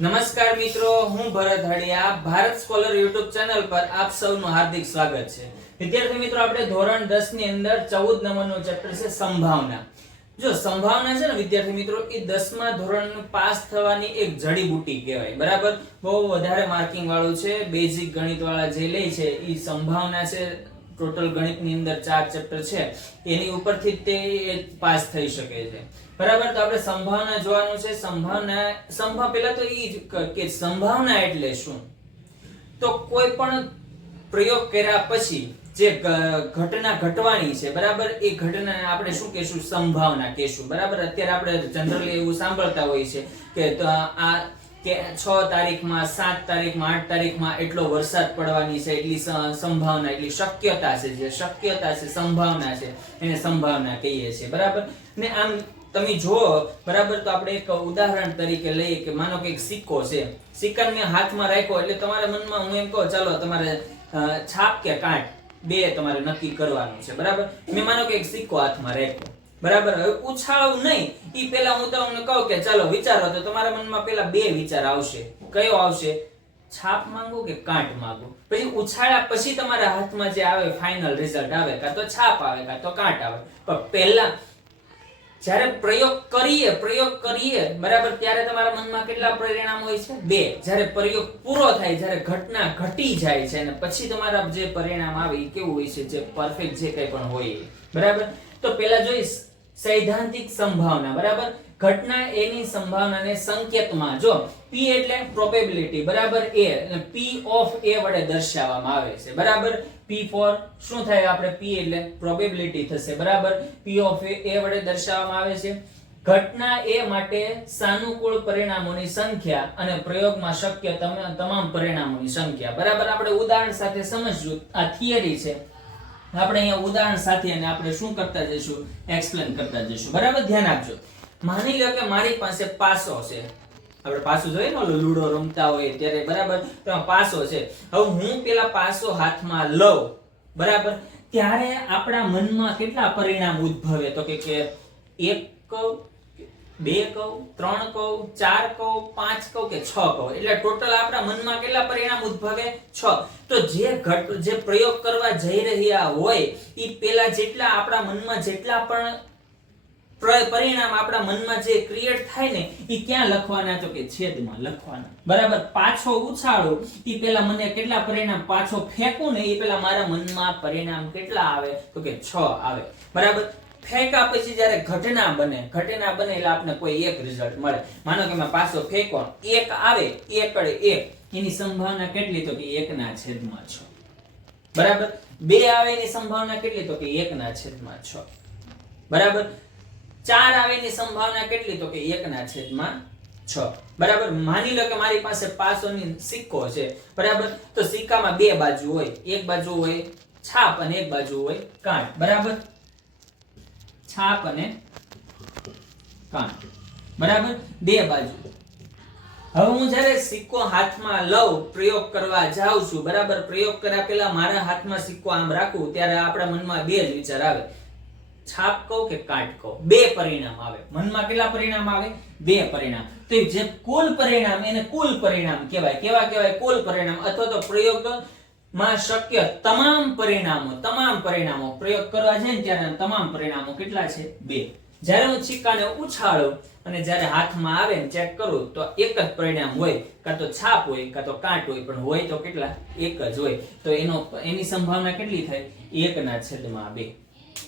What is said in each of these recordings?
નમસ્કાર મિત્રો, હું Bharat Hadiya. Bharat scholar YouTube channel પર આપ સૌનું હાર્દિક સ્વાગત છે. વિદ્યાર્થી મિત્રો, આપણે ધોરણ 10 ની અંદર 14 નંબરનું ચેપ્ટર છે સંભાવના. જો સંભાવના છે ને વિદ્યાર્થી મિત્રો, એ 10મા ધોરણનું પાસ થવાની એક જડીબુટી કહેવાય. બરાબર, બહુ વધારે માર્કિંગ વાળું છે. બેઝિક ગણિત વાળા જે લે છે એ સંભાવના છે. ટોટલ ગણિતની અંદર 4 ચેપ્ટર છે, એની ઉપરથી તે પાસ થઈ શકે છે. બરાબર, તો આપણે સંભાવના જોવાનું છે. સંભાવના પહેલા તો એ કે સંભાવના એટલે શું? તો કોઈ પણ પ્રયોગ કર્યા પછી જે ઘટના ઘટવાની છે, બરાબર, એ ઘટનાને આપણે શું કહેશું? સંભાવના કહેશું. બરાબર, અત્યારે આપણે જનરલી એવું સાંભળતા હોય છે કે આ કે 6 તારીખમાં 7 તારીખમાં 8 તારીખમાં એટલો વરસાદ પડવાની છે, એટલી સંભાવના, એટલી શક્યતા છે. જે શક્યતા છે, સંભાવના છે, એને સંભાવના કહીએ છીએ. બરાબર, ને આમ તમે જુઓ, બરાબર, તો આપણે એક ઉદાહરણ તરીકે લઈએ કે માનો કે એક સિક્કો છે. સિક્કાને મેં હાથમાં રાખ્યો એટલે તમારા મનમાં હું એમ કહું, ચાલો તમારે છાપ કે કાટ બે તમારે નક્કી કરવાનું છે. બરાબર, મેં માનો કે એક સિક્કો હાથમાં રાખ્યો. બરાબર, હવે ઉછાળવું નહીં ઈ પહેલા હું તમને કહું કે ચાલો વિચારો, તો તમારા મનમાં પહેલા બે વિચાર આવશે. કયો આવશે? છાપ માંગુ કે કાટ માંગુ? પછી ઉછાળ્યા પછી તમારા હાથમાં જે આવે ફાઇનલ રિઝલ્ટ આવે, કાં તો છાપ આવે કાં તો કાટ આવે. પણ પહેલા જ્યારે પ્રયોગ કરીએ, બરાબર, ત્યારે તમારા મનમાં કેટલા પરિણામ હોય છે? બે. જ્યારે પ્રયોગ પૂરો થાય, જ્યારે ઘટના ઘટી જાય છે, અને પછી તમારા જે પરિણામ આવે એ કેવું હોય છે? જે પરફેક્ટ જે કંઈ પણ હોય. બરાબર, તો પહેલા જોઈએ સૈદ્ધાંતિક સંભાવના. બરાબર, ઘટના એની સંભાવનાને સંકેતમાં, જો P એટલે પ્રોબેબિલિટી, બરાબર, A એટલે P of A વડે દર્શાવવામાં આવે છે. બરાબર, P for શું થાય? આપણે P એટલે પ્રોબેબિલિટી થશે. બરાબર, P of A વડે દર્શાવવામાં આવે છે. ઘટના A માટે સાનુકૂળ પરિણામોની સંખ્યા અને પ્રયોગમાં શક્ય તમામ પરિણામોની સંખ્યા. બરાબર, આપણે ઉદાહરણ સાથે સમજવું. આ થિયરી છે, આપણે અહીંયા ઉદાહરણ સાથે અને આપણે શું કરતા જઈશું? એક્સપ્લેન કરતા જઈશું. બરાબર, ધ્યાન આપજો. માની લો કે મારી પાસે પાસો છે. આપણે પાસો જોઈએ ને, ઓલો લૂડો રમતા હોય ત્યારે. બરાબર, તો પાસો છે. હવે હું પેલા પાસો હાથમાં લઉં, બરાબર, ત્યારે આપણા મનમાં કેટલા પરિણામ ઉદ્ભવે? તો કે એક કહું, બે કહું, 3 કહું, 4 કહું, 5 કહું કે 6 કહું. એટલે ટોટલ આપણા મનમાં કેટલા પરિણામ ઉદ્ભવે? 6. તો જે પ્રયોગ કરવા જઈ રહ્યા હોય એ પેલા જેટલા આપણા મનમાં જેટલા પણ પરિણામ આપણા મનમાં જે ક્રિએટ થાય ને એ ક્યાં લખવાના? તો કે છેદમાં લખવાના. બરાબર, પાછો ઉછાળું એ પેલા મને કેટલા પરિણામ, પાછો ફેંકું ને એ પેલા મારા મનમાં પરિણામ કેટલા આવે? તો કે 6 આવે. બરાબર, ફેંકા પછી જ્યારે ઘટના બને એટલે આપણે કોઈ એક રિઝલ્ટ મળે. માનો કે મેં પાછો ફેંકો, 1 આવે, 1 એની સંભાવના કેટલી? તો કે 1/6. બરાબર, 2 આવે એની સંભાવના કેટલી? તો કે 1/6. બરાબર, 4 આવે એની સંભાવના કેટલી? તો કે 1/6. બરાબર, માની લો કે મારી પાસે પાસોની સિક્કો છે. બરાબર, તો સિક્કામાં બે બાજુ હોય. એક બાજુ હોય છાપ અને એક બાજુ હોય કાટ. બરાબર, છાપ અને કાટ. બરાબર, બે બાજુ. હવે હું જ્યારે સિક્કો હાથમાં લઉં, પ્રયોગ કરવા જાઉં છું. બરાબર, પ્રયોગ કર્યા પહેલા મારા હાથમાં સિક્કો આમ રાખું ત્યારે આપણા મનમાં બે જ વિચાર આવે. છાપ કહું કે કાટ કહું? બે પરિણામ આવે. મનમાં કેટલા પરિણામ આવે? બે પરિણામ. તો જે કુલ પરિણામ એને કુલ પરિણામ કહેવાય. કેવા કહેવાય? કુલ પરિણામ. અથવા તો પ્રયોગમાં શક્ય તમામ પરિણામો પ્રયોગ કરવા જાય ને ત્યારે તમામ પરિણામો કેટલા છે? 2. જ્યારે હું સિક્કાને ઉછાળું અને જ્યારે હાથમાં આવે ને ચેક કરું તો એક જ પરિણામ હોય, કાં તો છાપ હોય કાં તો કાટ હોય, પણ હોય તો કેટલા? એક જ હોય. તો એની સંભાવના કેટલી થાય? 1/2.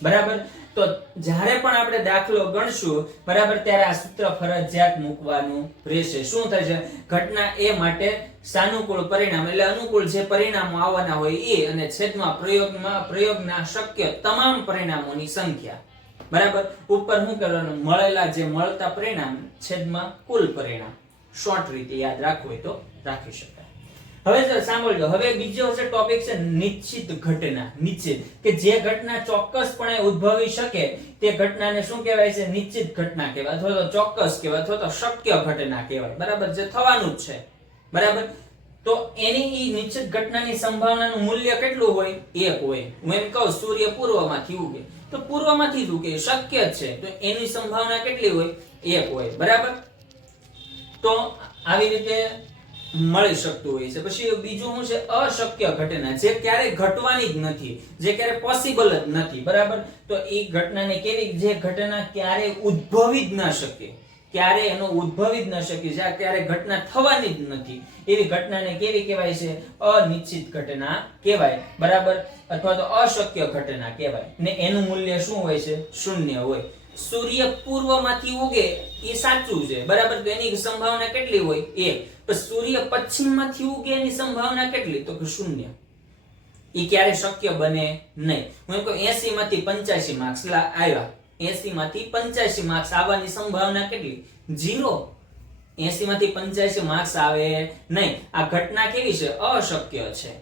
બરાબર, તો જ્યારે પણ આપણે દાખલો ગણશું, બરાબર, ત્યારે આ સૂત્ર ફરજિયાત મૂકવાનું રહેશે. શું થશે? ઘટના એ માટે સાનુકૂળ પરિણામ એટલે અનુકૂળ જે પરિણામો આવવાના હોય એ, અને છેદમાં પ્રયોગના શક્ય તમામ પરિણામોની સંખ્યા. બરાબર, ઉપર શું કરવાનું? મળેલા જે મળતા પરિણામ છેદમાં કુલ પરિણામ. શોર્ટ રીતે યાદ રાખવું હોય તો રાખી શકાય. હવે સાંભળજો, હવે બીજો છે ટોપિક છે નિશ્ચિત ઘટના. નિશ્ચિત કે જે ઘટના ચોક્કસપણે ઉદ્ભવી શકે તે ઘટનાને શું કહેવાય છે? નિશ્ચિત ઘટના કહેવાય, અથવા તો ચોક્કસ કહેવાય, અથવા તો શક્ય ઘટના કહેવાય. બરાબર, જે થવાનું જ છે. બરાબર, તો એની નિશ્ચિત ઘટનાની સંભાવનાનું મૂલ્ય કેટલું હોય? 1 હોય. હું એમ કહું સૂર્ય પૂર્વમાંથી ઉગે, તો પૂર્વમાંથી જ ઉગે, શક્ય જ છે. તો એની સંભાવના કેટલી હોય? 1 હોય. બરાબર, તો આવી રીતે મળી શકતું હોય છે. પછી બીજું શું છે? અશક્ય ઘટના, જે ક્યારેય ઘટવાની જ નથી, જે ક્યારેય પોસિબલ જ નથી. બરાબર, તો એ ઘટનાને કેવી, જે ઘટના ક્યારેય ઉદ્ભવી જ ન શકે, ક્યારે એનો ઉદ્ભવી જ ન શકે, જ્યાં ક્યારે ઘટના થવાની જ નથી, એવી ઘટનાને કેવી કહેવાય છે? અનિશ્ચિત ઘટના કહેવાય. બરાબર, અથવા તો અશક્ય ઘટના કહેવાય. ને એનું મૂલ્ય શું હોય છે? શૂન્ય હોય. સૂર્ય પૂર્વમાંથી ઉગે એ સાચું છે. બરાબર, તો એની સંભાવના કેટલી હોય? 1. પણ સૂર્ય પશ્ચિમમાંથી ઉગે એની સંભાવના કેટલી? તો કે શૂન્ય. એ ક્યારે શક્ય બને નહીં. હું એમ કહું 80 માંથી 85 માર્ક્સ આવ્યા, 80 માંથી 85 માર્ક્સ આવવાની સંભાવના કેટલી? 0. 80 માંથી 85 માર્ક્સ આવે નહીં. આ ઘટના કેવી છે? અશક્ય છે.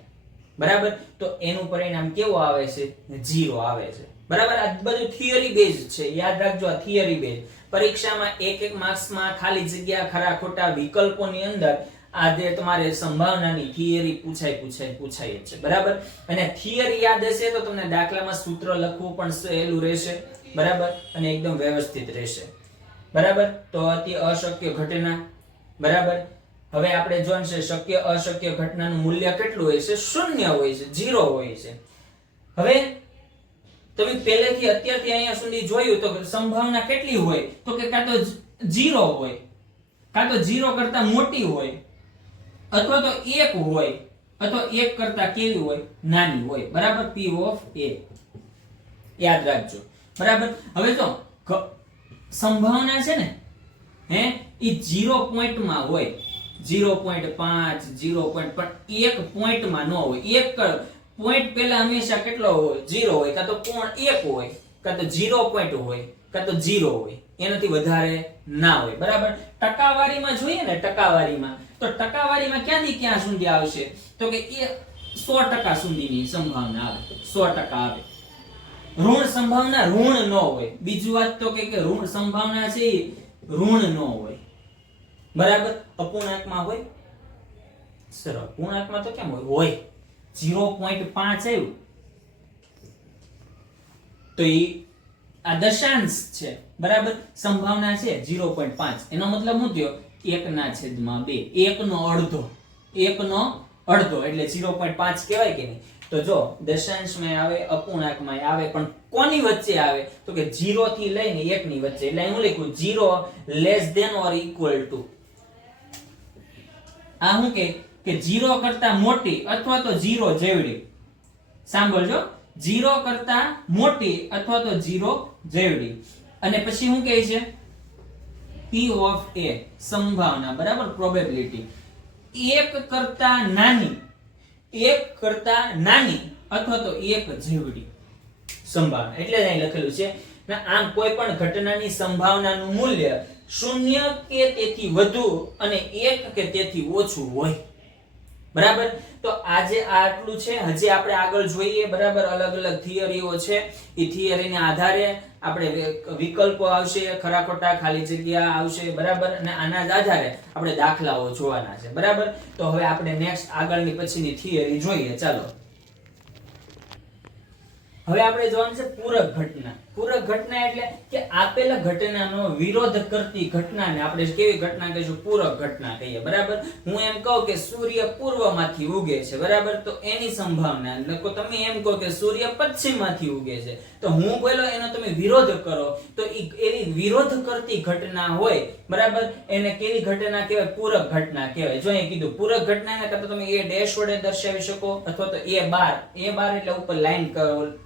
બરાબર, તો એનું પરિણામ કેવું આવે છે? 0 આવે છે. બરાબર, આ બધું થિયરી બેઝ છે, યાદ રાખજો. આ થિયરી બેઝ પરીક્ષામાં એક માર્ક્સમાં ખાલી જગ્યા, ખરા ખોટા વિકલ્પોની અંદર આ જે તમારે સંભાવનાની થિયરી પૂછાય છે. બરાબર, અને થિયરી યાદ હશે તો તમને દાખલામાં સૂત્ર લખવું પણ સહેલું રહેશે. બરાબર, અને એકદમ વ્યવસ્થિત રહેશે. બરાબર, તો અતિ અશક્ય ઘટના. બરાબર, હવે આપણે જોવાનું છે શક્ય અશક્ય ઘટનાનું મૂલ્ય કેટલું હોય છે? શૂન્ય હોય છે, 0 હોય છે. હવે તમે પહેલેથી અત્યારથી અહીંયા સુધી જોયું તો સંભાવના કેટલી હોય? તો કે કાં તો 0 હોય, કાં તો 0 કરતા મોટી હોય, અથવા તો 1 હોય, અથવા 1 કરતા કેવી હોય? નાની હોય. બરાબર, P of A યાદ રાખજો. બરાબર, હવે જો સંભાવના છે ને, એ 0 પોઈન્ટમાં હોય, 0.5 0 પોઈન્ટ, પણ 1 પોઈન્ટમાં ન હોય. 1 પોઈન્ટ પહેલા હંમેશા કેટલો હોય? 0 હોય, કાં તો કોણ 1 હોય, કાં તો 0 પોઈન્ટ હોય, કાં તો 0 હોય, એનાથી વધારે ના હોય. બરાબર, ટકાવારીમાં જોઈએ ને, ટકાવારીમાં તો ટકાવારીમાં ક્યાંથી ક્યાં સુધી આવશે? તો કે એ 100% સુધીની સંભાવના આવે, 100% આવે. ઋણ સંભાવના ઋણ ન હોય. બીજું વાત તો કે ઋણ સંભાવના છે એ ઋણ ન હોય. બરાબર, અપૂર્ણાંકમાં હોય. સર અપૂર્ણાંકમાં તો કેમ હોય? 0.5 આવ્યું તો એ આ દશાંશ છે. બરાબર, સંભાવના છે 0.5, એનો મતલબ શું થયો? 1/2, 1/2, એટલે 0.5 કહેવાય કે નહીં? તો જો દશાંશમાં આવે, અપૂર્ણાંકમાં આવે, પણ કોની વચ્ચે આવે? તો કે 0 થી લઈને 1 ની વચ્ચે. એટલે હું લખ્યું 0 less than or equal to. આ શું કે 0 કરતા મોટી અથવા તો 0 જેવડી. સાંભળજો, 0 કરતા મોટી અથવા તો 0 જેવડી. અને પછી શું કહે છે? P of A સંભાવના. બરાબર, પ્રોબેબિલિટી 1 કરતા નાની, 1 કરતા નાની અથવા તો 1 જેવડી સંભાવના. એટલે જ અહીં લખેલું છે. આમ કોઈ પણ ઘટનાની સંભાવનાનું મૂલ્ય 0 કે તેથી વધુ અને 1 કે તેથી ઓછું હોય. બરાબર, તો આજે આટલું છે. હજી આપણે આગળ જોઈએ. બરાબર, અલગ અલગ થિયરીઓ છે. એ થિયરીના આધારે આપણે વિકલ્પો આવશે, ખરા ખોટા, ખાલી જગ્યા આવશે. બરાબર, અને આના જ આધારે આપણે દાખલાઓ જોવાના છે. બરાબર, તો હવે આપણે નેક્સ્ટ આગળની પછીની થિયરી જોઈએ. ચાલો, હવે આપણે જોવાનું છે પૂરક ઘટના. પૂરક ઘટના એટલે કે આપેલ ઘટનાનો વિરોધ કરતી ઘટનાને આપણે કેવી ઘટના કહીશું? પૂરક ઘટના કહીએ. બરાબર, હું એમ કહું કે સૂર્ય પૂર્વમાંથી ઉગે છે. બરાબર, તો એની સંભાવના લખો. તમે એમ કહો કે સૂર્ય પશ્ચિમમાંથી ઉગે છે, તો હું બોલો એનો તમે વિરોધ કરો તો એવી વિરોધ કરતી ઘટના હોય. બરાબર, એને કેવી ઘટના કહેવાય? પૂરક ઘટના કહેવાય. જો અહીં કીધું પૂરક ઘટનાને કાં તો તમે A ડેશ વડે દર્શાવી શકો, અથવા તો A બાર એટલે ઉપર લાઈન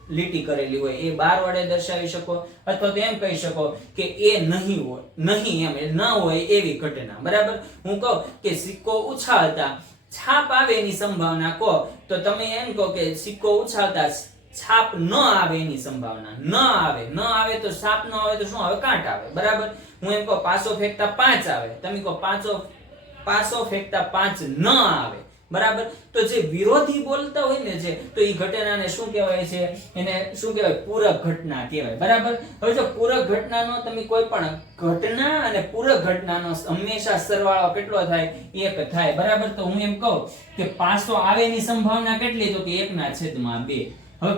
લીટી કરેલી હોય, A બાર વડે દર્શાવી શકો, અથવા તો એમ કહી શકો કે એ નહીં હોય, નહીં એમ ન હોય એવી ઘટના. બરાબર, હું કહું કે સિક્કો ઉછાળતા છાપ આવે એની સંભાવના કહો, તો તમે એમ કહો કે સિક્કો ઉછાળતા છાપ ન આવે એની સંભાવના. ન આવે તો છાપ ન આવે તો શું આવે? કાંટ આવે. બરાબર, હું એમ કહું પાસો ફેંકતા 5 આવે, તમે કહો પાસો ફેંકતા 5 ન આવે. બરાબર, તો જે વિરોધી બોલતા હોય ને જે, તો એ ઘટનાને શું કહેવાય છે? એને શું કહેવાય? પૂરક ઘટના કહેવાય. બરાબર, હવે જો પૂરક ઘટનાનો તમે કોઈ પણ ઘટના અને પૂરક ઘટનાનો હંમેશા સરવાળો કેટલો થાય? 1 થાય. બરાબર, તો હું એમ કહું કે પાસો આવે એની સંભાવના કેટલી? તો કે 1/2. હવે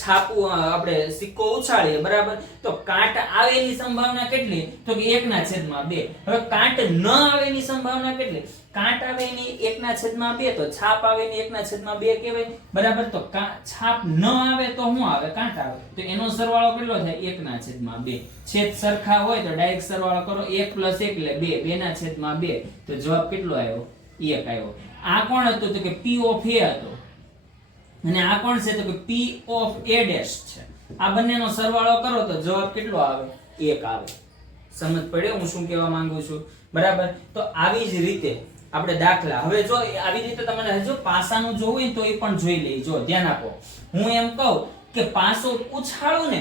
છાપું આપણે સિક્કો ઉછાળીએ બરાબર, તો કાંટ આવે એની સંભાવના કેટલી? તો કે 1/2. હવે કાંટ ન આવે એની સંભાવના કેટલી? કાંટ આવે એની 1/2, તો છાપ આવે એની 1/2 કહેવાય બરાબર. તો છાપ ન આવે તો શું આવે? કાંટ આવે. તો એનો સરવાળો કેટલો થાય? 1/2. છેદ સરખા હોય તો ડાયરેક્ટ સરવાળો કરો, 1 + 1 એટલે 2, 2/2. તો જવાબ કેટલો આવ્યો? 1 આવ્યો. આ કોણ હતું? તો કે P of A હતો, અને આ કોણ છે? તો કે P of A dash છે. આ બંનેનો સરવાળો કરો તો જવાબ કેટલો આવે? 1 આવે. સમજ પડ્યો હું શું કહેવા માંગુ છું? બરાબર. તો આવી જ રીતે આપણે દાખલા, હવે જો આવી રીતે તમને જો પાસાનું જોવું હોય તો એ પણ જોઈ લઈ. જો ધ્યાન આપો, હું એમ કહું કે પાસો ઉછાળું ને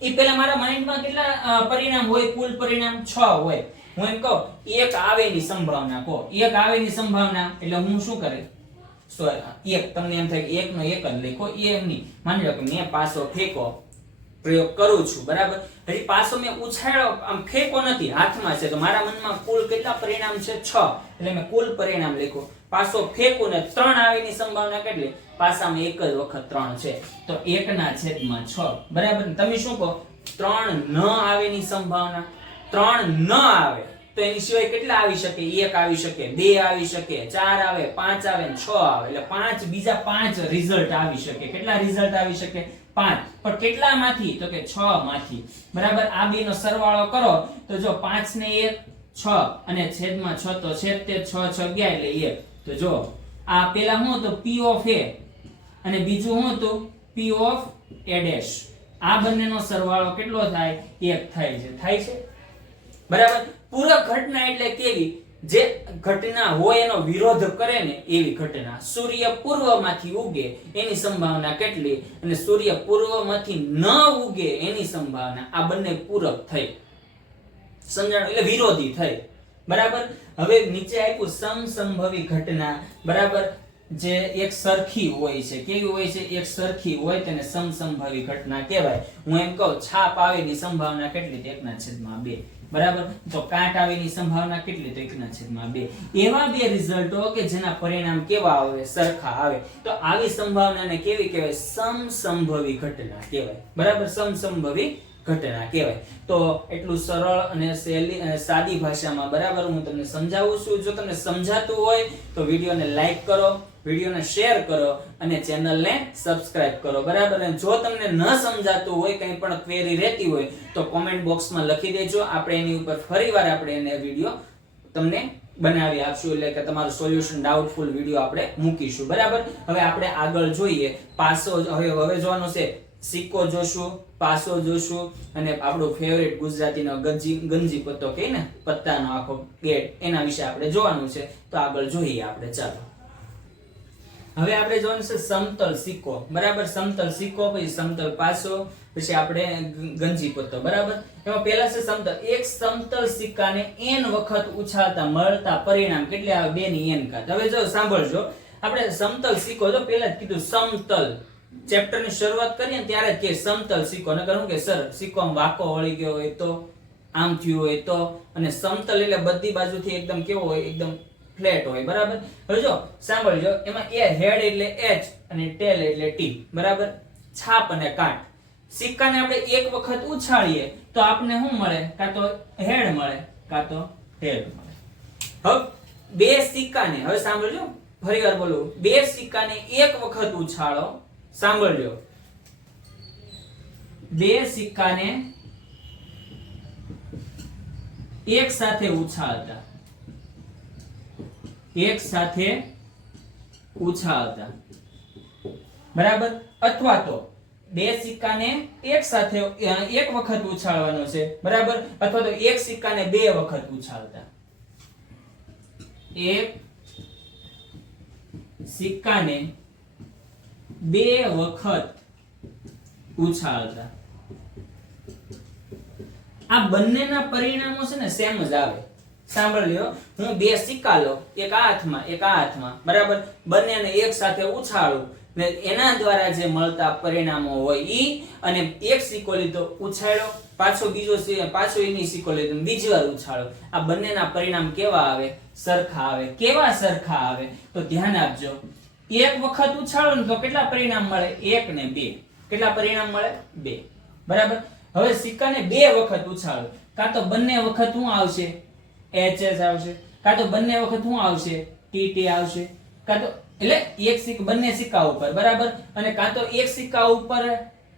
એ પેલા મારા માઇન્ડમાં કેટલા પરિણામ હોય? કુલ પરિણામ 6 હોય. હું એમ કહું 1 આવેની સંભાવના કહો, 1 આવેની સંભાવના એટલે હું શું કરે? એક તમને એમ થાય કે 1 નો 1 જ લખો, એમ નહીં. માની લો કે મેં પાસો ફેંકો, પ્રયોગ કરું છું બરાબર, હજી પાસો મેં ઉછાળ્યો, આમ ફેંકો નથી, હાથમાં છે, તો મારા મનમાં કુલ કેટલા પરિણામ છે? 6. એટલે મેં કુલ પરિણામ લખ્યું. પાસો ફેંકું ને 3 આવેની સંભાવના કેટલી? પાસામાં એક જ વખત 3 છે, તો 1/6 બરાબર. તમે શું કહો? 3 ન આવેની સંભાવના, 3 ન આવે તો એની સિવાય કેટલા આવી શકે? 1 આવી શકે, 2 આવી શકે, 4 આવે, 5 આવે ને 6 આવે. એટલે 5 બીજા 5 રિઝલ્ટ આવી શકે. કેટલા રિઝલ્ટ આવી શકે? 5. પણ કેટલામાંથી? તો કે 6 માંથી બરાબર. આ બે નો સરવાળો કરો તો જો 5 ને 1 6 અને છેદમાં 6, તો છેદ તે 6 6 ગયા એટલે 1. તો જો આ પેલા શું હતું? P of A, અને બીજું શું હતું? P of A dash. આ બંનેનો સરવાળો કેટલો થાય? 1 થાય છે. થાય છે બરાબર. પૂરક ઘટના એટલે કેવી? જે ઘટના હોય એનો વિરોધ કરે ને એવી ઘટના. સૂર્ય પૂર્વમાંથી ઉગે એની સંભાવના કેટલી? અને સૂર્ય પૂર્વમાંથી ન ઉગે એની સંભાવના. આ બંને પૂરક થઈ, સમજાણું? એટલે વિરોધી થઈ બરાબર. હવે નીચે આપ્યું સમસંભવી ઘટના બરાબર, જે એક સરખી હોય છે. કેવી હોય છે? એક સરખી હોય તેને સમસંભવી ઘટના કહેવાય. હું એમ કહું છાપ આવેની સંભાવના કેટલી? તો 1/2 બરાબર. તો કાંટ આવેની સંભાવના કેટલી? તો 1/2. એવા બે રિઝલ્ટો કે જેના પરિણામ કેવા આવે? સરખા આવે. તો આવી સંભાવનાને કેવી કહેવાય? સમસંભવી ઘટના કહેવાય બરાબર. સમસંભવી ઘટના કહેવાય. તો એટલું સરળ અને સાદી ભાષામાં બરાબર હું તમને સમજાવું છું. જો તમને સમજાતું હોય તો વિડીયોને લાઈક કરો, વિડીયોને શેર કરો અને ચેનલને સબસ્ક્રાઇબ કરો બરાબર. અને જો તમને ન સમજાતું હોય, કંઈ પણ ક્વેરી રહેતી હોય તો કોમેન્ટ બોક્સમાં લખી દેજો. આપણે એની ઉપર ફરીવાર આપણે એને વિડીયો તમને બનાવી આપશું, એટલે કે તમારું સોલ્યુશન ડાઉટફુલ વિડીયો આપણે મૂકીશું બરાબર. હવે આપણે આગળ જોઈએ પાસો. હવે જોવાનું છે સિક્કો જોશું, પાસો જોશું, અને આપણું ફેવરેટ ગુજરાતીનો ગંજી પત્તો કે ને પત્તાનો આખો ગેટ, એના વિશે આપણે જોવાનું છે. તો આગળ જોઈએ આપણે. ચાલો હવે આપણે જોવાનું છે સમતલ સિક્કો બરાબર. સમતલ સિક્કો, પછી સમતલ પાસો, પછી આપણે ગંજી પત્તો બરાબર. એમાં પહેલા છે સમતલ. એક સમતલ સિક્કાને n વખત ઉછાળતા મળતા પરિણામ કેટલે આવે? 2 ની n ઘાત. હવે જો સાંભળજો, આપણે સમતલ સિક્કો, જો પહેલા જ કીધું સમતલ, ચેપ્ટર ની શરૂઆત કરીએ ને ત્યારે જ કે સમતલ સિક્કો. નકર શું કે સર સિક્કો આમ વાંકો વળી ગયો હોય તો, આમ થયું હોય તો. અને સમતલ એટલે બધી બાજુથી એકદમ કેવો હોય? એકદમ ફ્લેટ હોય બરાબર. હવે જો સાંભળજો, એમાં એ હેડ એટલે h અને ટેલ એટલે t બરાબર. છાપ અને કાટ. સિક્કાને આપણે એક વખત ઉછાળીએ તો આપણને શું મળે? કાં તો હેડ મળે કાં તો ટેલ મળે. હવે બે સિક્કાને, હવે સાંભળજો ફરીવાર બોલું, બે સિક્કાને એક વખત ઉછાળો, સાંભળજો, બે સિક્કાને એક સાથે ઉછાળતા, એક સાથે ઉછાળતા બરાબર. અથવા તો બે સિક્કાને એક સાથે એક વખત ઉછાળવાનો છે બરાબર. અથવા તો એક સિક્કાને બે વખત ઉછાળતા, એક સિક્કાને બે વખત ઉછાળતા. આ બંનેના પરિણામો છે ને સેમ જ આવે. સાંભળી લો, હું બે સિક્કા લો, એક આ હાથમાં એક આ હાથમાં બરાબર, બંનેને એક સાથે ઉછાળું ને એના દ્વારા જે મળતા પરિણામો હોય ઈ, અને એક સિક્કો લીધો ઉછાળ્યો, પાછો બીજો પાછો એની સિક્કો લીધો બીજી વાર ઉછાળ્યો, આ બંનેના પરિણામ કેવા આવે? સરખા આવે. કેવા સરખા આવે? તો ધ્યાન આપજો, એક વખત ઉછાળો ને તો કેટલા પરિણામ મળે? 1 ને 2. કેટલા પરિણામ મળે? 2. બરાબર. હવે સિક્કાને 2 વખત ઉછાળો, કાં તો બંને વખત શું આવશે? HS આવશે, કાં તો બંને વખત શું આવશે? TT આવશે, કાં તો એટલે બંને સિક્કા ઉપર, બરાબર, અને કાં તો એક સિક્કા ઉપર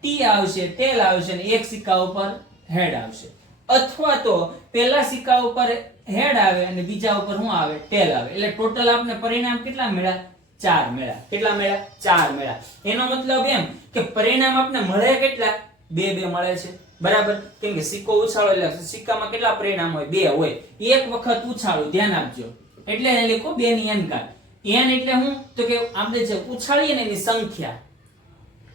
T આવશે, ટેલ આવશે, અને એક સિક્કા ઉપર હેડ આવશે, અથવા તો પહેલા સિક્કા ઉપર હેડ આવે અને બીજા ઉપર શું આવે? ટેલ આવે. એટલે ટોટલ આપને પરિણામ કેટલા મળ્યા? 4 મળ્યા. કેટલા મળ્યા? 4 મળ્યા. એનો મતલબ એમ કે પરિણામ આપને મળે કેટલા? 2 મળે છે, બરાબર. કેમ કે સિક્કો ઉછાળો એટલે સિક્કામાં કેટલા પરિણામ હોય? 2 હોય. એક વખત ઉછાળો, ધ્યાન આપજો, એટલે એને લખો 2 ની n ઘાત. n એટલે શું? તો કે આપણે જે ઉછાળીએ ને એની સંખ્યા,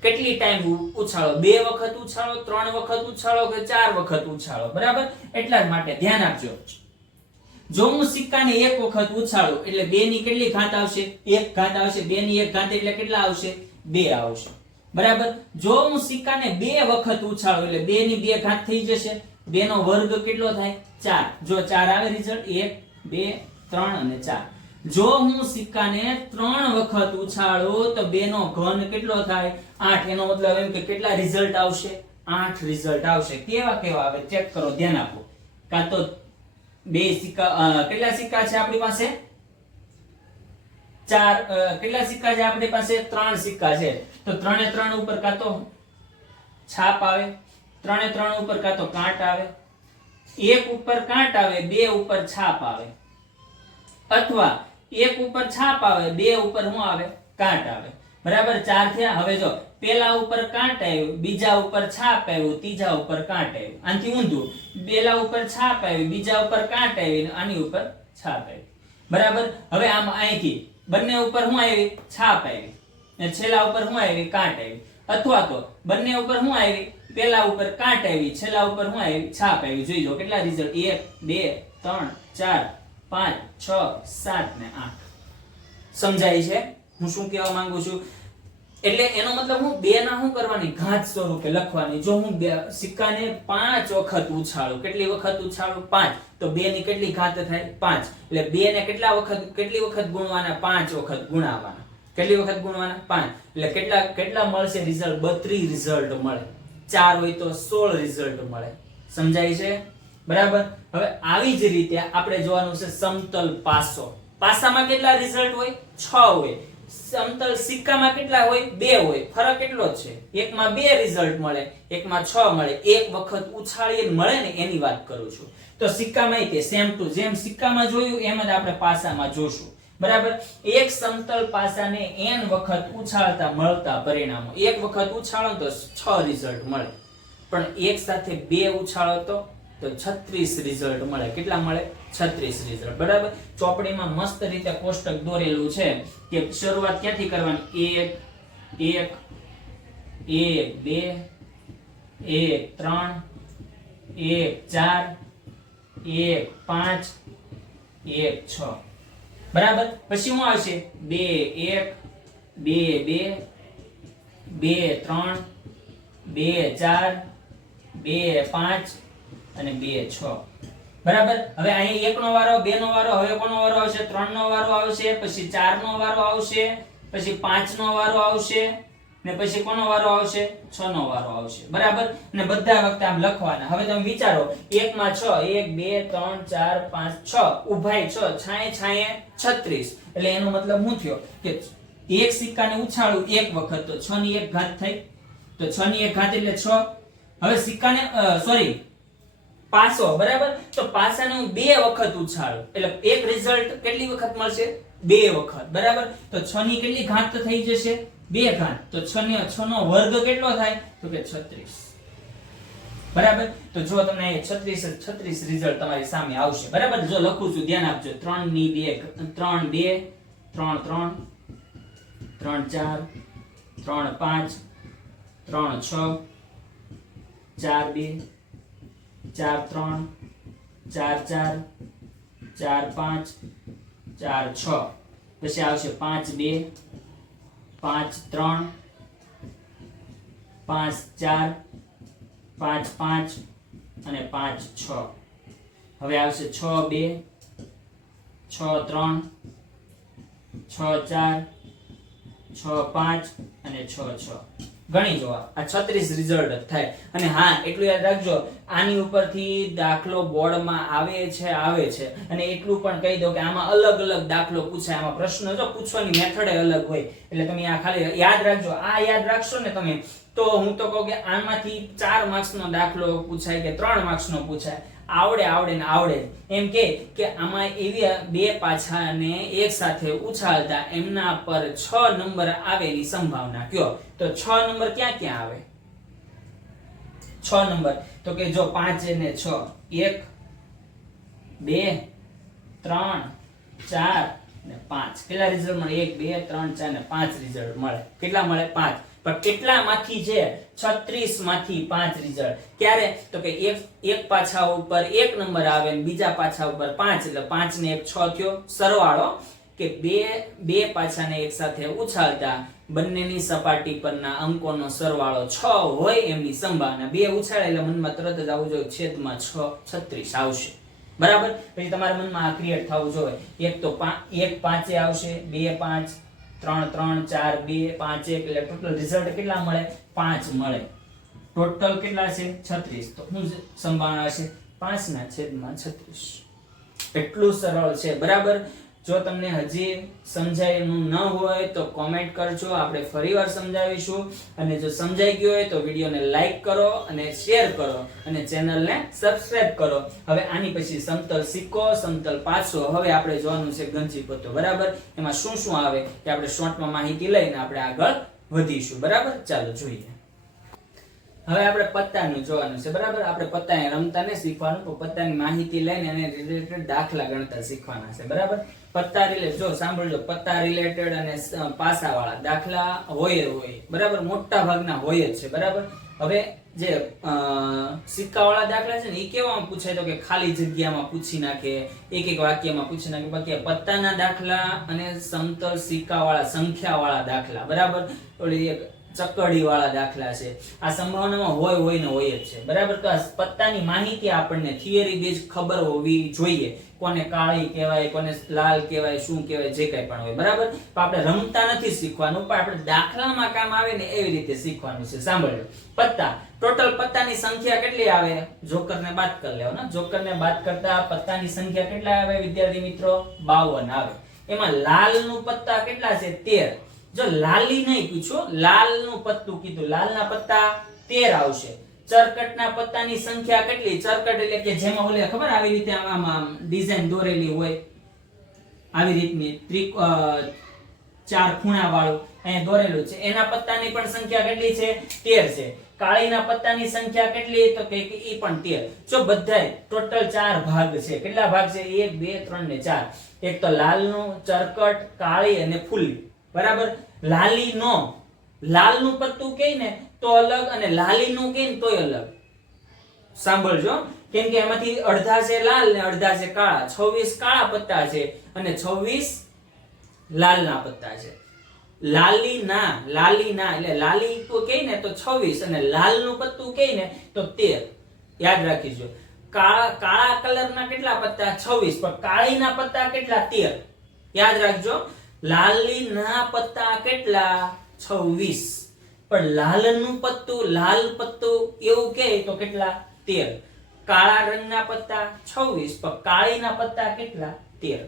કેટલી ટાઈમ ઉછાળો? 2 વખત ઉછાળો, 3 વખત ઉછાળો કે 4 વખત ઉછાળો, બરાબર. એટલા જ માટે ધ્યાન આપજો, જો હું સિક્કાને 1 વખત ઉછાળું એટલે 2 ની કેટલી ઘાત આવશે? 1 ઘાત આવશે. 2 ની 1 ઘાત એટલે કેટલા આવશે? 2 આવશે, બરાબર. જો હું સિક્કાને 2 વખત ઉછાળું એટલે 2 ની 2 ઘાત થઈ જશે. 2 નો વર્ગ કેટલો થાય? 4. જો 4 આવે રિઝલ્ટ, 1 2 3 અને 4. જો હું સિક્કાને 3 વખત ઉછાળું તો 2 નો ઘન કેટલો થાય? 8. એનો મતલબ એમ કે કેટલા રિઝલ્ટ આવશે? 8 રિઝલ્ટ આવશે. કેવા કેવા આવે ચેક કરો, ધ્યાન આપો. કાં તો 2 સિક્કા, કેટલા સિક્કા છે આપણી પાસે? 4. કેટલા સિક્કા છે આપણી પાસે? 3 સિક્કા છે. તો 3 એ 3 ઉપર કાં તો છાપ આવે, 3 એ 3 ઉપર કાં તો કાંટ આવે, 1 ઉપર કાંટ આવે, 2 ઉપર છાપ આવે, અથવા 1 ઉપર છાપ આવે, 2 ઉપર શું આવે? કાંટ આવે, બરાબર. 4 થયા. હવે જો પેલા ઉપર કાંટ આવ્યું, બીજા ઉપર છાપ આવ્યું, ત્રીજા ઉપર કાંટ આવ્યું. આનાથી ઊંધું, પેલા ઉપર છાપ આવી, બીજા ઉપર કાંટ આવી, આની ઉપર છાપ આવી, બરાબર. હવે આમ અહીંથી બંને ઉપર શું આવી? છાપ આવી, અને છેલ્લા ઉપર શું આવી? કાંટ આવી. અથવા તો બંને ઉપર શું આવી? પેલા ઉપર કાંટ આવી, છેલ્લા ઉપર શું આવી? છાપ આવી. જોઈ લો કેટલા રિઝલ્ટ? 1 2 3 4 5 6 7 ને 8. સમજાય છે હું શું કહેવા માંગુ છું? એટલે એનો મતલબ હું 2 ના શું કરવાની? ઘાત સ્વરૂપે લખવાની. જો હું સિક્કાને 5 વખત ઉછાળું, કેટલી વખત ઉછાળું? 5. તો 2 ની કેટલી ઘાત થાય? 5. એટલે 2 ને કેટલી વખત ગુણવાના? 5 વખત ગુણાવવાના. કેટલી વખત ગુણવાના? 5. એટલે કેટલા મળશે રિઝલ્ટ? 32 રિઝલ્ટ મળે. 4 હોય તો 16 રિઝલ્ટ મળે. સમજાય છે? બરાબર. હવે આવી જ રીતે આપણે જોવાનું છે સમતલ પાસો. પાસામાં કેટલા રિઝલ્ટ હોય? 6 હોય. સમતલ સિક્કામાં કેટલા હોય? 2 હોય. ફરક કેટલો જ છે, એકમાં 2 રિઝલ્ટ મળે, એકમાં 6 મળે. એક વખત ઉછાળીને મળે ને એની વાત કરું છું. તો સિક્કામાં તે સેમ ટુ જેમ સિક્કામાં જોયું એમ જ આપણે પાસામાં જોશું, બરાબર. એક સમતલ પાસાને n વખત ઉછાળતા મળતા પરિણામો. એક વખત ઉછાળો તો 6 રિઝલ્ટ મળે, પણ એક સાથે 2 ઉછાળો તો 36 રિઝલ્ટ મળે. કેટલા મળે? 36 રિઝલ્ટ, બરાબર. ચોપડીમાં મસ્ત રીતે કોષ્ટક દોરેલું છે કે શરૂઆત ક્યાંથી કરવાની? 1 1 1 2 1 3 1 4 1 5 1 6, બરાબર. પછી શું આવશે? 2 1 2 2 2 3 2 4 2 5 અને 2 6, બરાબર. હવે અહીં 1 નો વારો, 2 નો વારો, હવે કોનો વારો આવશે? 3 નો વારો આવશે, પછી 4 નો વારો આવશે, પછી 5 નો વારો આવશે, ને પછી કોનો વારો આવશે? 6 નો વારો આવશે, બરાબર. અને બધા વખતે આમ લખવાના. હવે તમે વિચારો, 1 માં 6, 1 2 3 4 5 6, ઉભાઈ 6, છાંયે છાંયે 36. એટલે એનો મતલબ શું થયો કે એક સિક્કાને ઉછાળું 1 વખત તો 6 ની 1 ઘાત થઈ, તો 6 ની 1 ઘાત એટલે 6. હવે સિક્કાને પાસો, બરાબર. તો પાસાને હું 2 વખત ઉછાળું એટલે એક રિઝલ્ટ કેટલી વખત મળશે? 2 વખત, બરાબર. તો 6 ની કેટલી ઘાત થઈ જશે? 2 ઘાત. તો 6 નો વર્ગ કેટલો થાય? તો કે 36, બરાબર. તો જો તમને 36 રિઝલ્ટ તમારી સામે આવશે, બરાબર. જો લખું છું, ધ્યાન આપજો. 3 ની 2 3 2 3 3 3 4 3 5 3 6 4 2 4 3 4 4 4 5 4 6. પછી આવશે 5 2 5 3 5 4 5 5 અને 5 6. હવે આવશે 6 2 6 3 6 4 6 5 અને 6 6. ગણી જો આ 36 રિઝલ્ટ થાય. અને હા એટલું યાદ રાખજો, આની ઉપરથી દાખલો બોર્ડમાં આવે છે અને એટલું પણ કહી દો કે આમાં અલગ અલગ દાખલો પૂછાય, આમાં પ્રશ્ન જો પૂછવાની મેથડ અલગ હોય, એટલે તમે આ ખાલી યાદ રાખજો. આ યાદ રાખશો ને તમે તો હું તો કહું કે આમાંથી 4 માર્ક્સનો દાખલો પૂછાય કે 3 માર્ક્સનો પૂછાય, આવડે ને આવડે. એમ કે આમાં એવી બે પાછાને એક સાથે ઉછાળતા એમના પર 6 નંબર આવેની સંભાવના કયો. તો 6 નંબર ક્યાં ક્યાં આવે? 6 નંબર તો કે જો 5 ને 6, 1 2 3 4 ને 5. કેટલા રિઝલ્ટ મળે? 1 2 3 4 ને 5 રિઝલ્ટ મળે. કેટલા મળે? 5. પણ કેટલામાંથી છે? 36 માંથી 5 રિઝલ્ટ. ક્યારે? તો કે એક પાછા ઉપર 1 નંબર આવે ને બીજા પાછા ઉપર 5, એટલે 5 ને 1 6 થયો. સરવાળો કે બે પાછાને એક સાથે ઉછાળતા બંનેની સપાટી પરના અંકોનો સરવાળો 6 હોય એમની સંભાવના. બે ઉછાળે એટલે મનમાં તરત જ આવવું જોઈએ છેદમાં 6 36 આવશે. બરાબર. પછી તમારા મનમાં આ ક્રિએટ થવું જોઈએ. એક તો 1 5 આવશે, 2 5 3 3 4 2 5 1, એટલે ટોટલ રિઝલ્ટ કેટલા મળે? 5 મળે. ટોટલ કેટલા છે? 36. તો શું સંભાવના છે? 5/36. એટલું સરળ છે. બરાબર. જો તમને હજી સમજાયેલું ન હોય તો કોમેન્ટ કરજો, આપણે ફરીવાર સમજાવીશું. અને જો સમજાઈ ગયું હોય તો વિડીયોને લાઈક કરો અને શેર કરો અને ચેનલને સબસ્ક્રાઇબ કરો. હવે આની પછી સમતલ સિક્કો, સમતલ પાસો, હવે આપણે જોવાનું છે ગંજી પત્તો. બરાબર. એમાં શું શું આવે કે આપણે શોર્ટમાં માહિતી લઈને આપણે આગળ વધીશું. બરાબર. ચાલો જોઈએ. હવે આપણે પત્તાનું જોવાનું છે. બરાબર. આપણે પત્તાને રમતા ને શીખવાનું, તો પત્તાની માહિતી લઈને એને રિલેટેડ દાખલા ગણતા શીખવાના છે. બરાબર. પત્તા રિલેટેડ જો સાંભળજો, પત્તા રિલેટેડ અને પાસા વાળા દાખલા હોય. બરાબર. મોટા ભાગના હોય જ છે. બરાબર. હવે જે સિક્કા વાળા દાખલા છે ને એ કેવામાં પૂછાય તો કે ખાલી જગ્યામાં પૂછી નાખે, એક વાક્યમાં પૂછી નાખે. બાકી પત્તાના દાખલા અને સમતલ સિક્કા વાળા સંખ્યા વાળા દાખલા, બરાબર, ઓલી એક ચકડી વાળા દાખલા છે, આ સંભાવનામાં હોય જ છે. બરાબર. તો આ પત્તાની માહિતી આપણને થિયરી બેઝ ખબર હોવી જોઈએ. કોને કાળી કહેવાય, કોને લાલ કહેવાય, શું કહેવાય, જે કંઈ પણ હોય. બરાબર. તો આપણે રમતા નથી શીખવાનું, પણ આપણે દાખલામાં કામ આવે ને એવી રીતે શીખવાનું છે. સાંભળજો. પત્તા, ટોટલ પત્તાની સંખ્યા કેટલી આવે? જોકરને બાદ કરી લેવો ને. જોકરને બાદ કરતા પત્તાની સંખ્યા કેટલા આવે વિદ્યાર્થી મિત્રો? 52 આવે. એમાં લાલનું પત્તા કેટલા છે? 13. જો લાલી નહીં પૂછો, લાલનું પત્તું કીધું, લાલના પત્તા 13 આવશે. ચરકટના પત્તાની સંખ્યા કેટલી? ચરકટ એટલે કે જેમાં ઓલે ખબર આવી રીતે આમાં ડિઝાઇન દોરેલી હોય, આવી રીતની 4 ખૂણા વાળું અહીંયા દોરેલું છે, એના પત્તાની પણ સંખ્યા કેટલી છે? 13 છે. કાળીના પત્તાની સંખ્યા કેટલી? તો કે ઈ પણ 13. જો બધાય ટોટલ 4 ભાગ છે. કેટલા ભાગ છે? 1 2 3 ને 4. એક તો લાલનું, ચરકટ, કાળી અને ફૂલી. બરાબર. લાલી નો લાલનું પત્તું કહે ને તો અલગ અને લાલીનું કહે ને તોય અલગ. સાંભળજો, કેમ કે એમાંથી અડધા છે લાલ ને અડધા છે કાળા. 26 કાળા પત્તા છે અને 26 લાલના પત્તા છે. લાલીના એટલે લાલી તો કહે ને તો 26 અને લાલનું પત્તું કહે ને તો 13. યાદ રાખીજો. કાળા કલરના કેટલા પત્તા? 26. પણ કાળીના પત્તા કેટલા? 13. યાદ રાખજો. લાલીના પત્તા કેટલા? 26. પણ લાલનું પત્તું, લાલ પત્તું એવું કહે તો કેટલા? 13. કાળા રંગના પત્તા 26, પણ કાળીના પત્તા કેટલા? 13.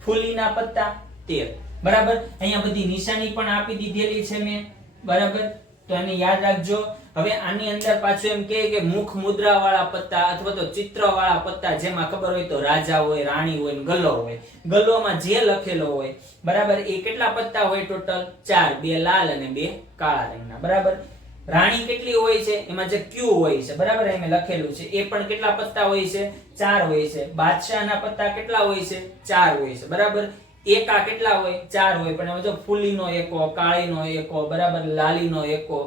ફૂલીના પત્તા 13. બરાબર. અહીંયા બધી નિશાની પણ આપી દીધેલી છે મેં. બરાબર. તો એને યાદ રાખજો. હવે આની અંદર પાછું એમ કે મુખ મુદ્રા વાળા પત્તા અથવા તો ચિત્ર વાળા પત્તા, જેમાં ખબર હોય તો રાજા હોય, રાણી હોય ને ગલ્લો હોય. ગલ્લોમાં જે લખેલો હોય, બરાબર, એ કેટલા પત્તા હોય? ટોટલ 4. 2 લાલ અને 2 કાળા રંગના. બરાબર. રાણી કેટલી હોય છે? એમાં જે ક્યુ હોય છે, બરાબર, એમાં લખેલું છે, એ પણ કેટલા પત્તા હોય છે? 4 હોય છે. બાદશાહના પત્તા કેટલા હોય છે? 4 હોય છે. બરાબર. એકા કેટલા હોય? 4 હોય. પણ એમાં જો ફૂલીનો એકો, કાળીનો એકો, બરાબર, લાલીનો એકો,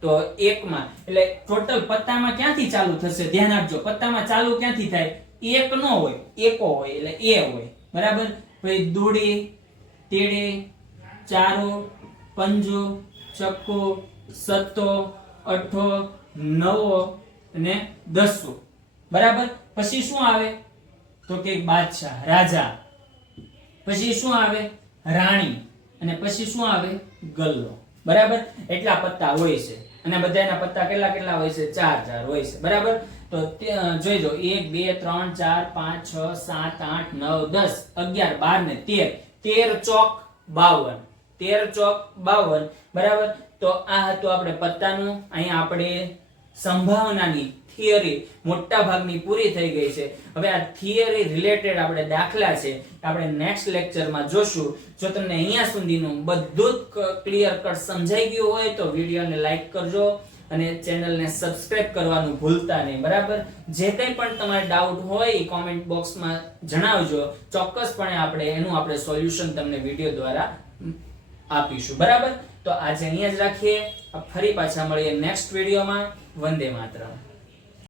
તો એકમાં એટલે ટોટલ પત્તામાં ક્યાંથી ચાલુ થશે? ધ્યાન આપજો. પત્તામાં ચાલુ ક્યાંથી થાય? એક નો હોય, એકો હોય, એટલે એ હોય. બરાબર. પછી દૂડી, તેડી, ચારો, પંજો, ચક્કો, સત્તો, અઠ્ઠો, નવો અને દસો. બરાબર. પછી શું આવે? તો કે બાદશાહ, રાજા. પછી શું આવે? રાણી. અને પછી શું આવે? ગલ્લો. બરાબર, એટલા પત્તા હોય છે અને બધાના પત્તા કેટલા કેટલા હોય છે? 4 હોય છે. બરાબર, તો જોઈ લો 1 2 3 4 5 6 7 8 9 10 11 12 ને 13 13 ચોક 52. 13 ચોક 52. બરાબર, તો આ હતું આપણે પત્તાનું. અહીંયા આપણે સંભાવનાની થિયરી મોટા ભાગની પૂરી થઈ ગઈ છે. હવે આ થિયરી રિલેટેડ આપણે દાખલા છે આપણે નેક્સ્ટ લેક્ચરમાં જોશું. જો તમને અહીંયા સુધીનું બધું જ ક્લિયર કટ સમજાઈ ગયું હોય તો વિડીયોને લાઈક કરજો અને ચેનલને સબસ્ક્રાઇબ કરવાનું ભૂલતા નહીં. બરાબર, જે કંઈ પણ તમારે ડાઉટ હોય એ કોમેન્ટ બોક્સમાં જણાવજો. ચોક્કસપણે આપણે સોલ્યુશન તમને વિડીયો દ્વારા આપીશું. બરાબર, તો આજે અહીંયા જ રાખીએ. ફરી પાછા મળીએ નેક્સ્ટ વિડીયોમાં. વંદે માતરમ.